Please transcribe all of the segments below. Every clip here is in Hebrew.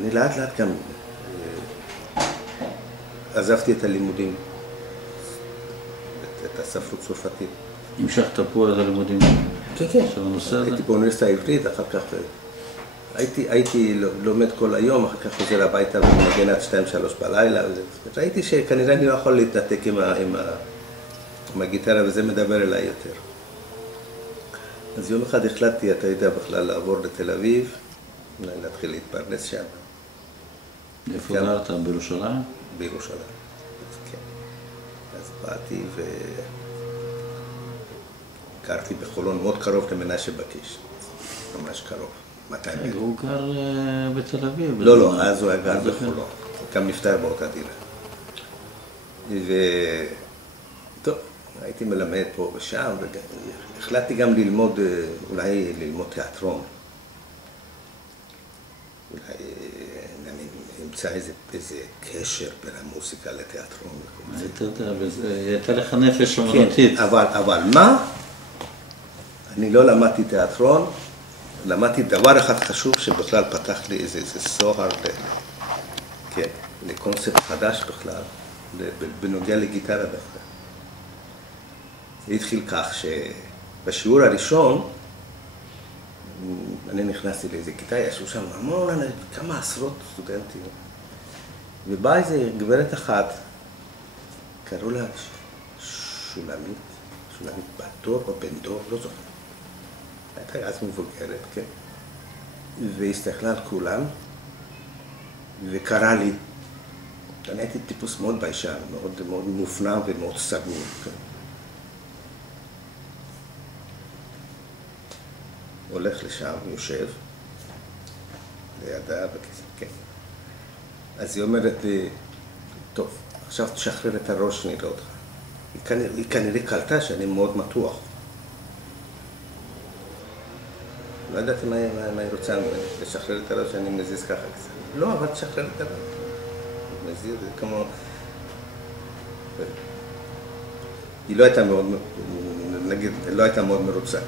אני לאט לאט גם עזבתי את הלימודים, את הספרות צרפתית. המשכת פה את הלימודים כן, כן. של הנושא הזה? הייתי באוניברסיטה העברית, אחר כך הייתי לומד כל היום, אחר כך חוזר הביתה ומנגן עד 2-3 בלילה. ראיתי שכנראה אני לא יכול להתנתק עם הגיטרה, וזה מדבר אליי יותר. אז יום אחד החלטתי, אתה יודע, בכלל לעבור לתל אביב, אולי להתחיל להתפרנס שם. איפה גרת? בירושלים? בירושלים, כן. אז באתי וגרתי בחולון, מאוד קרוב למנשה בקיש, ממש קרוב, 200 מטר. הוא גר בתל אביב. לא, אז הוא היה גר בחולון, גם נפטר באותה דירה. וטוב, הייתי מלמד פה ושם, והחלטתי גם ללמוד, אולי ללמוד תיאטרון. אולי נמצא איזה קשר בין המוזיקה לתיאטרון. אתה יודע, הייתה לך נפש אומנותית. כן, אבל מה? אני לא למדתי תיאטרון, למדתי דבר אחד חשוב שבכלל פתח לי איזה סוהר, כן, לקונספט חדש בכלל, בנוגע לגיטרה דווקא. זה התחיל כך שבשיעור הראשון, אני נכנסתי לאיזה כיתה, ישבו שם המון, כמה עשרות סטודנטים. ובאה איזה גברת אחת, קראו לה שולמית בתור או בן דור, לא זוכר. הייתה אז מבוגרת, כן. והסתכלה על כולם, וקרא לי. אני הייתי טיפוס מאוד ביישן, מאוד מופנם ומאוד סגור, כן. הולך לשם, יושב, לידה בכיסא, כן. אז היא אומרת לי, טוב, עכשיו תשחרר את הראש, נראה אותך. היא כנראה קלטה שאני מאוד מתוח. לא ידעתי מה היא רוצה, לשחרר את הראש שאני מזיז ככה קצת. לא, אבל תשחרר את הראש. מזיז, זה כמו... היא לא הייתה מאוד, נגיד, לא הייתה מאוד מרוצה.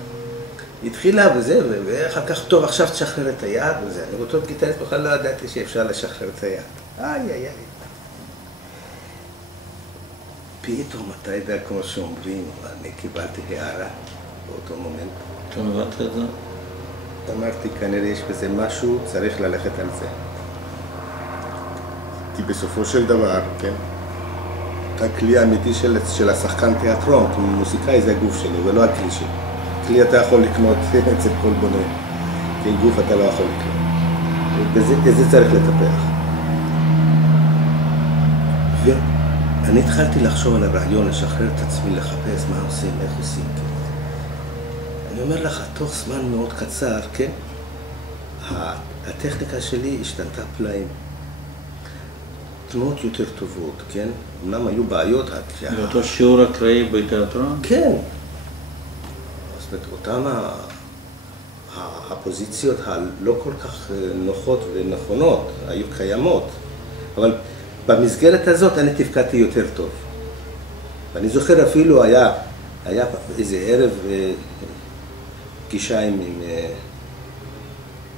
היא התחילה וזה, ואחר כך, טוב, עכשיו תשחרר את היד וזה. אני באותו גיטריסט בכלל לא ידעתי שאפשר לשחרר את היד. איי. פתאום, אתה יודע, כמו שאומרים, אני קיבלתי הערה באותו מומנט. אתה הבנת את זה? אמרתי, כנראה יש בזה משהו, צריך ללכת על זה. כי בסופו של דבר, כן, הכלי האמיתי של השחקן תיאטרון, כמו מוזיקאי זה הגוף שלי, ולא הכלי שלי. כלי אתה יכול לקנות אצל כל בונה, כי גוף אתה לא יכול לקנות. בזה צריך לטפח. ואני התחלתי לחשוב על הרעיון, לשחרר את עצמי, לחפש מה עושים, איך עושים, כן. אני אומר לך, תוך זמן מאוד קצר, כן, הטכניקה שלי השתנתה פלאים. תנועות יותר טובות, כן? אמנם היו בעיות. באותו שיעור אקראי בתיאטרון? כן. זאת אומרת, אותם הפוזיציות הלא כל כך נוחות ונכונות היו קיימות, אבל במסגרת הזאת אני תפקדתי יותר טוב. ואני זוכר אפילו היה איזה ערב פגישה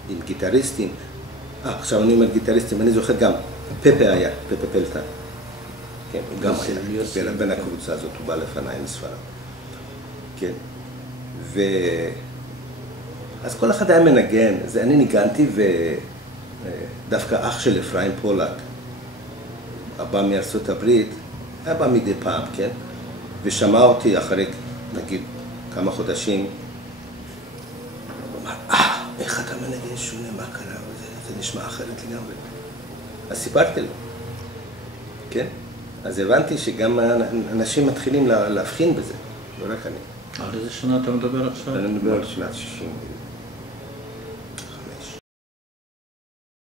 עם גיטריסטים. עכשיו אני אומר גיטריסטים, אני זוכר גם, פפה היה, פפה פלטן. כן, הוא גם היה, בין הקבוצה הזאת, הוא בא לפניי מספרד. כן. אז כל אחד היה מנגן, אז אני ניגנתי ודווקא אח של אפרים פולק, הבא מארצות הברית, היה בא מדי פעם, כן? ושמע אותי אחרי, נגיד, כמה חודשים, הוא אמר, איך אתה מנגן שונה, מה קרה? זה נשמע אחרת לגמרי. אז סיפרתי לו, כן? אז הבנתי שגם אנשים מתחילים להבחין בזה, לא רק אני. על איזה שנה אתה מדבר עכשיו? אני מדבר על שנת 60.